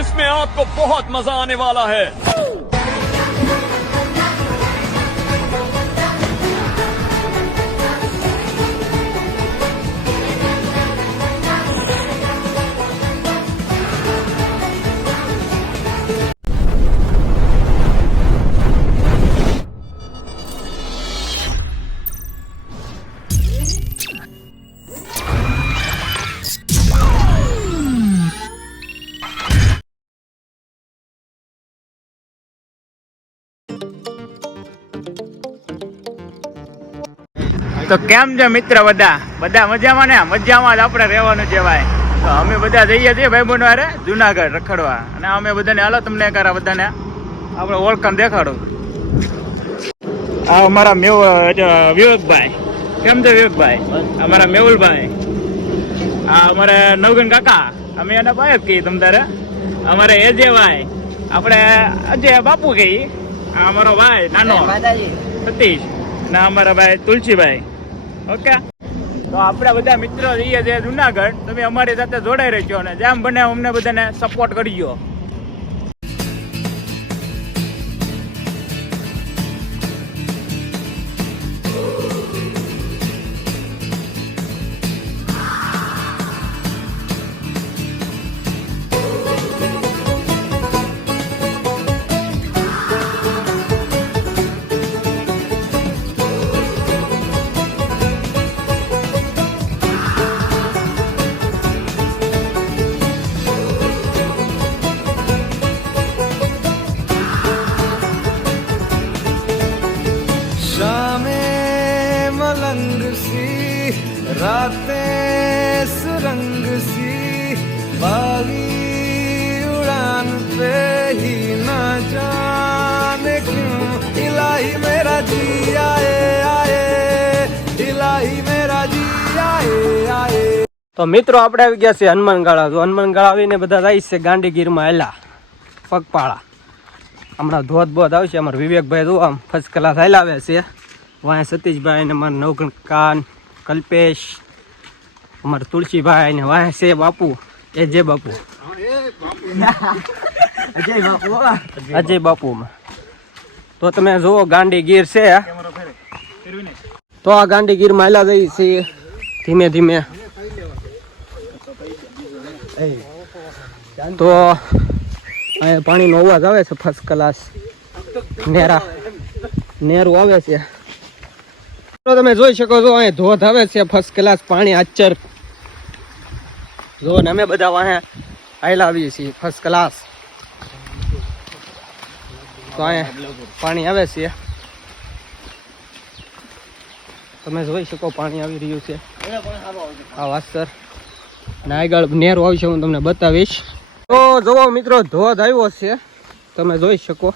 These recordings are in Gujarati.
इसमें आपको बहुत मजा आने वाला है। તો કેમ છે મિત્ર બધા મજામાં ને? મજામાં જ આપણે રહેવાનું છે ભાઈ. તો અમે બધા જઈએ છીએ ભાઈ બહેનો હારે જુનાગઢ રખડવા, અને અમે બધાને હાલો તમને કરા બધાને આપણે ઓળખાણ દેખાડું. આ અમારા વિવેકભાઈ. કેમ છે વિવેકભાઈ? અમારા મેહુલભાઈ. આ અમારા નવગણ કાકા, અમે એના ભાઈ જ કહીએ તમ તારે. અમારે એજેભાઈ, આપણે અજય બાપુ કહીએ. આ અમારો ભાઈ નાનો સતીશ, ના અમારા ભાઈ તુલસીભાઈ. ઓકે, તો આપણે બધા મિત્રો રહીએ છીએ જુનાગઢ. તમે અમારી સાથે જોડાઈ રહેજો અને જેમ બને અમને બધાને સપોર્ટ કરજો. रातें सुरंग सी बागी उड़ान पे ही ना जाने क्यों इलाही मेरा जी आए इलाही मेरा जी आए. તો મિત્રો આપણે આવી ગયા છે હનુમાનગાળા. તો હનુમાનગાળા આવીને બધા જાય છે ગાંડીગીરમાં હેલા પગપાળા. હમણાં ધોધ બોધ આવશે. અમારા વિવેકભાઈ જો આમ ફર્સ્ટ ક્લાસ હાલાવે છે. વાય સતીશભાઈ ને અમારા નવગણ કાન કલ્પેશ, અમારા તુલસીભાઈ ને વાય છે બાપુ અજય બાપુ. અજય બાપુ. તો તમે જુઓ ગાંડીગીર છે. તો આ ગાંડીગીરમાં હેલા જઈ છે ધીમે ધીમે. તો અહીંયા પાણીનો અવાજ આવે છે ફર્સ્ટ ક્લાસ. નેરું આવે છે. તો તમે જોઈ શકો છો અહીંયા ધોધ આવે છે ફર્સ્ટ ક્લાસ પાણી આચર. જો ને અમે બધા અહીંયા આવેલા આવીએ છીએ ફર્સ્ટ ક્લાસ. તો અહીંયા પાણી આવે છે. તમે જોઈ શકો પાણી આવી રહ્યું છે આ વાસર. ને આગળ નેરું આવશે, હું તમને બતાવીશ. તો જોવો મિત્રો ધોધ આવ્યો છે, તમે જોઈ શકો.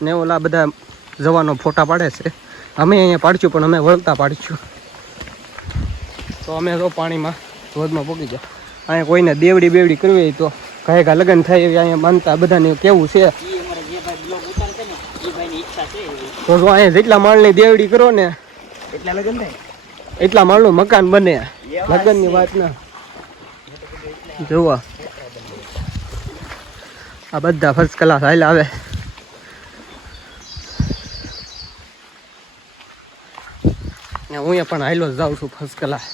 ને ઓલા બધા જવાનો ફોટા પાડે છે. અમે અહીંયા પાડશું પણ અમે વળતા પાડીશું. તો અમે જો પાણીમાં ધોધમાં પૂકી ગયા. અહીંયા કોઈને દેવડી બેવડી કરવી હોય તો ઘાય લગ્ન થાય એવી અહીંયા માનતા બધાને કેવું છે. તો જો અહીંયા જેટલા માળની દેવડી કરો ને એટલા લગ્ન થાય, એટલા માળનું મકાન બને. લગ્નની વાત ના જોવા. આ બધા ફર્સ્ટ ક્લાસ હાલ આવે. હું પણ હાઈલો જાઉં છું ફર્સ્ટ ક્લાસ.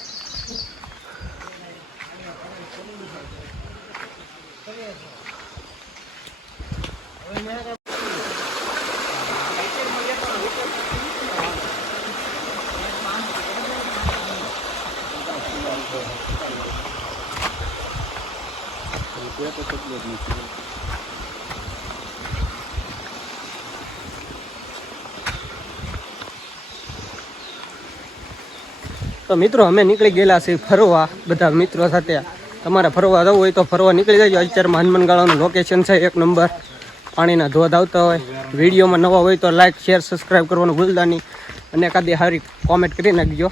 તો મિત્રો અમે નીકળી ગયેલા છીએ ફરવા બધા મિત્રો સાથે. તમારે ફરવા જવું હોય તો ફરવા નીકળી જજો. અત્યારમાં હનુમાનગાળાનું લોકેશન છે એક નંબર. પાણીના ધોધ આવતા હોય. વિડીયોમાં નવા હોય તો લાઈક શેર સબસ્ક્રાઈબ કરવાનું ભૂલતા નહીં, અને એકાદી સારી કોમેન્ટ કરી નાખજો.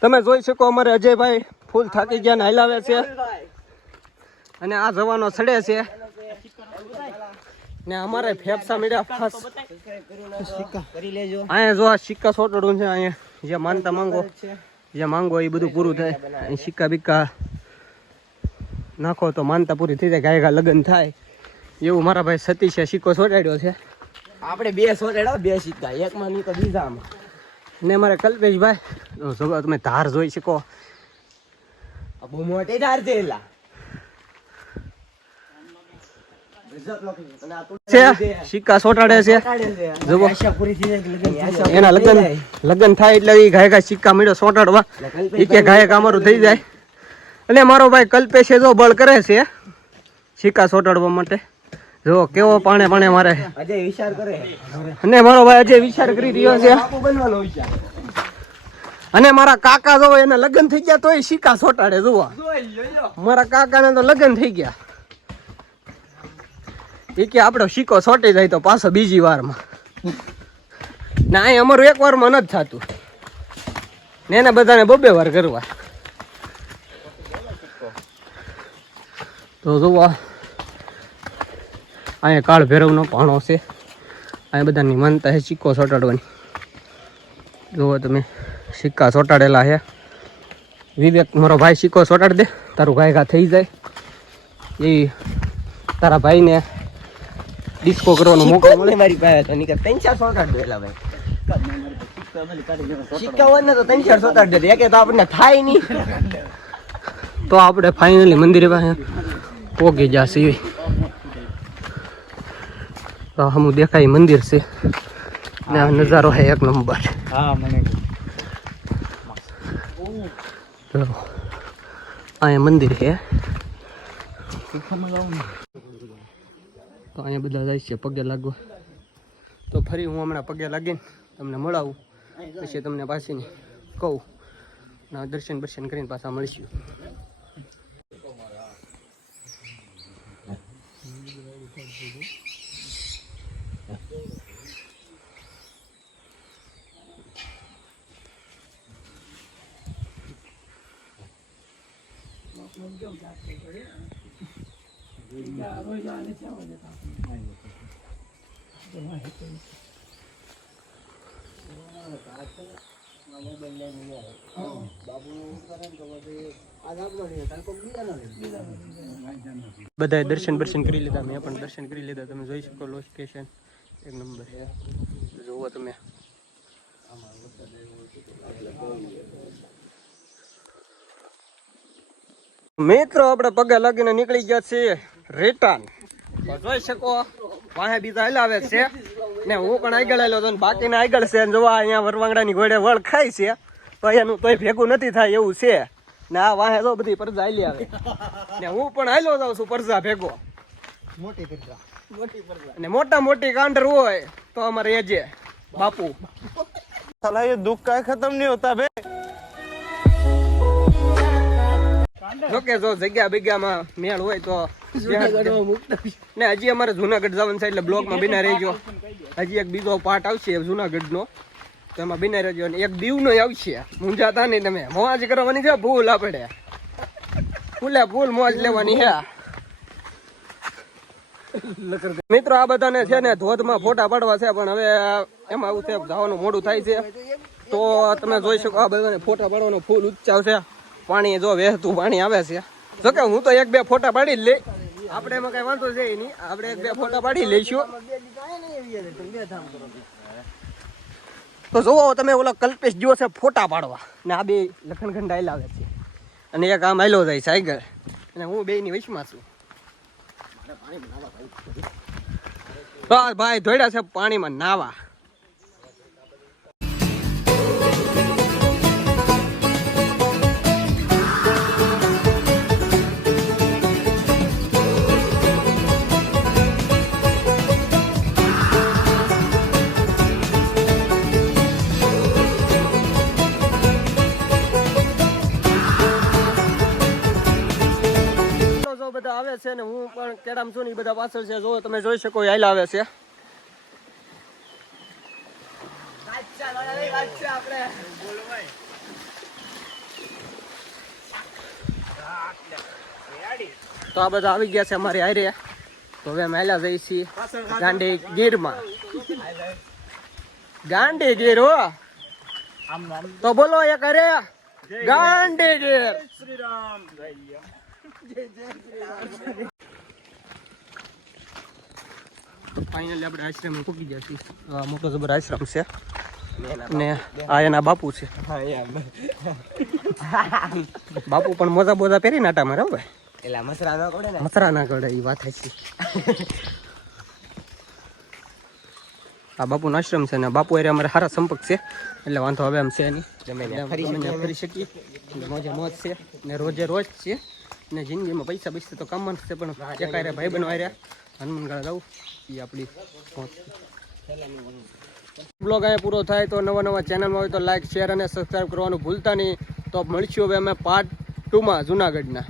તમે જોઈ શકો અમારે અજયભાઈ ફૂલ થાકી ગયા ને હલાવે છે, અને આ જવાનો સડે છે. ને અમારે ફેફસા મીડિયા ફાસ અહીંયા જો આ સિક્કા સોટડું છે. અહીંયા જે માનતા માંગો જે માંગો એ બધું પૂરું થાય. અહીં સિક્કા બિક્કા નાખો તો માનતા પૂરી થઈ જાય, ગાયગા લગ્ન થાય એવું મારા ભાઈ સતીશે સિક્કો સોટાડ્યો છે. આપણે 2 સોટેડા 2 સિક્કા, એકમાં નહીં તો બીજામાં. ને મારે કલ્પેશભાઈ જો તમે ધાર જોઈ શકો, આ બહુ મોટી ધાર છે એલા. છે સિક્કા સોટાડે છે. જુઓ એના લગ્ન થાય એટલે એ ગાયકા સિક્કા મળ્યો સોટાડવા, એ કે ગાયક અમારું થઈ જાય. અને મારો ભાઈ કલ્પેશે જો બળ કરે છે સિક્કા સોટાડવા માટે. જો કેવો પાણે પાણે મારે, અજય વિચાર કરે. અને મારો ભાઈ અજય વિચાર કરી રહ્યો છે. બાપુ બનવાનો વિચાર. અને મારા કાકા જો એને લગ્ન થઈ ગયા તોય સિક્કા સોટાડે. જુઓ મારા કાકાને તો લગ્ન થઈ ગયા, એ કે આપણો સિક્કો સોટી જાય તો પાછો બીજી વારમાં. ના અહીં અમારું એક વારમાં નથી થતું ને એને બધાને 2 વાર કરવા. તો જુઓ અહીંયા કાળ ભૈરવનો પાણો છે, અહીંયા બધાની માનતા છે સિક્કો સોટાડવાની. જુઓ તમે સિક્કા સોટાડેલા છે. વિવેક મારો ભાઈ સિક્કો સોટાડી દે, તારું ગાયગા થઈ જાય. એ તારા ભાઈને ડિસ્કો કરવાનો મોકો મળે. મારી પાસે તો નીકળ 3-4 સોટાડ દો એલા ભાઈ. સિક્કા હોય ને તો 3-4 સોટાડ દે, એકે તો આપણને થાય નહીં. તો આપણે ફાઇનલી મંદિરે પાસે પોગી જશે. તો હમું દેખાય મંદિર છે ને આ નજારો છે એક નંબર. હા મને ચલો અહીંયા મંદિર છે. તો અહીંયા બધા જાય છે પગે લાગવા. તો ફરી હું હમણાં પગે લાગીને તમને મળાવું, પછી તમને પાછી કહું ના દર્શન બર્શન કરીને પાછા મળીશું. બધાએ દર્શન બર્શન કરી લીધા, મેં પણ દર્શન કરી લીધા. તમે જોઈ શકો લોકેશન એક નંબર છે. જુઓ તમે મિત્રો આપણે પગે લાગીને નીકળી ગયા છીએ રિટર્ન. જોઈ શકો વાહે બીજા હલાવે છે ને હું પણ આગળ આવ્યો હતો ને બાકીના આગળ છે. જોવા અહીંયા વરવાંગડાની ઘોડે વળ ખાય છે તો એનું તોય ભેગું નથી થાય એવું છે ને. આ વાહે તો બધી પરજા હાલી આવે ને હું પણ હાલ્યો જાઉં છું પરજા ભેગો. મોટી પરજા અને મોટી કાંડર હોય તો અમારે એજે બાપુ. સાલા ये दुख का खत्म नहीं होता बे. જોકે જો જગ્યા બગ્યામાં મેળ હોય તો ને હજી અમારે જુનાગઢ જવાનું છે એટલે બ્લોગમાં બિના રહેજો. હજી એક બીજો પાર્ટ આવશે જુનાગઢનો, તો એમાં બિના રહેજો. ને એક દીવનો આવશે, મૂંઝાતા નહીં તમે. મોજ કરવાની છે, ભૂલ આપણે ફૂલ મોજ લેવાની છે. મિત્રો આ બધાને છે ને ધોધમાં ફોટા પાડવા છે, પણ હવે એમાં આવું છે જવાનું મોડું થાય છે. તો તમે જોઈ શકો આ બધાને ફોટા પાડવાનો ફૂલ ઉત્સાહ છે. પાણી જો વહેતું પાણી આવે છે. જોકે હું તો 1-2 ફોટા પાડી જ લઈ, આપણે એમાં કઈ વાંધો છે નહીં. આપણે 1-2 ફોટા પાડી લઈશું. તો જોવો તમે ઓલા કલ્પેશ જો છે ફોટા પાડવા, ને આ 2 લખનખંડ આયલા આવે છે અને એક આમ આયલો જાય છે આગળ, અને હું 2 ની વચમાં છું. બસ ભાઈ ધોડ્યા છે પાણીમાં નાવા. બધા આવે છે ને હું પણ કેડામ છું ને બધા પાછળ છે. જો તમે જોઈ શકો હાલ આવે છે. તો આ બધા આવી ગયા છે અમારી હારે. તો હવે અમે હાલ્યા જઈ છીએ ગાંડી ગીરમાં. ગાંડી ગીર હો તો બોલો એક અરે ગાંધીજી શ્રી રામ ફાઇનલી આપણે આશ્રમ પૂકી ગયા છીએ આ મોટો જબર આશ્રમ છે ને આ એના બાપુ છે બાપુ પણ મોજા બોજા પહેરી નાટા મારે હવે એલા મસરા ના કોડે ને મસરા ના કરે એ વાત છે આ બાપુનો આશ્રમ છે ને બાપુ અરે અમારે સારા સંપર્ક છે એટલે વાંધો હવે એમ છે નહીં ફરી શકીએ મોજે મોજ છે ને રોજે રોજ છે ને જિંદગીમાં પૈસા પૈસા તો કામમાં છે પણ એકારે ભાઈ બનો આવ્યા હનુમાનગઢ જવું એ આપણી મોજ બ્લોગ અહીંયા પૂરો થાય તો નવા ચેનલમાં હોય તો લાઈક શેર અને સબસ્ક્રાઈબ કરવાનું ભૂલતા નહીં તો મળીશું હવે અમે પાર્ટ 2 માં જુનાગઢના